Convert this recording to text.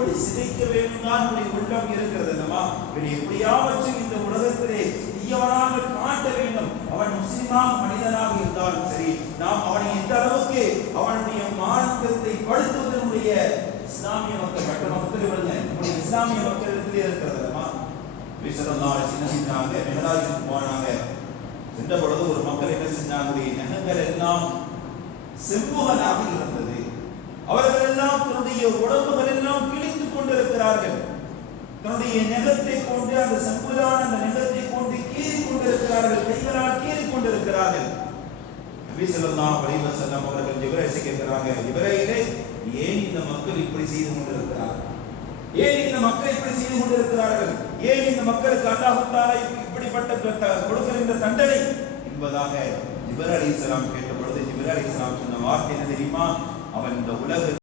எப்படி சிதைக்க வேண்டும் தான் உள்ளம் இருக்கிறது அல்லவா? எப்படியாவது இந்த உலகத்திலே தீயவனாக காட்ட வேண்டும். அவன் முஸ்லிமாக மனிதனாக இருந்தாலும் சரி, நாம் அவனை எந்த அளவுக்கு அவனுடைய மார்க்கத்தை படுத்துவதனுடைய இஸ்லாமிய மக்கள் மற்ற மக்கள் நம்முடைய இஸ்லாமிய மக்களிடத்திலே இருக்கிறது அல்லவா? சின்னசின்னாங்க மெஹராஜுக்கு போனாங்க. சென்ற பொழுது ஒரு மக்கள் என்ன செஞ்சாங்க, நகங்கள் எல்லாம் செம்புகளாக இருந்தது. அவர்கள் எல்லாம் தன்னுடைய உடம்புகள் எல்லாம் கிழித்துக் கொண்டிருக்கிறார்கள். தன்னுடைய நெகத்தை கொண்டு அந்த செம்புலான அந்த நெகத்தை கொண்டு கீறி கொண்டிருக்கிறார்கள், கைகளால் கீறி கொண்டிருக்கிறார்கள். நபி ஸல்லல்லாஹு அலைஹி வஸல்லம் அவர்கள் ஜிப்ரீலை கேட்கிறாங்க, ஜிப்ரீலே ஏன் இந்த மக்கள் இப்படி செய்து கொண்டிருக்கிறார்கள்? ஏன் இந்த மக்கள் இப்படி செய்து கொண்டிருக்கிறார்கள்? ஏன் இந்த மக்களுக்கு அல்லாஹ் தஆலா இப்படிப்பட்ட கொடுக்கிற தண்டனை என்பதாக ஜிப்ரீல் அலைஹிஸ்ஸலாம் கேட்ட பொழுது ஜிப்ரீல் அலைஹிஸ்ஸலாம் சொன்ன வார்த்தை என்ன தெரியுமா? அவன் இந்த உலக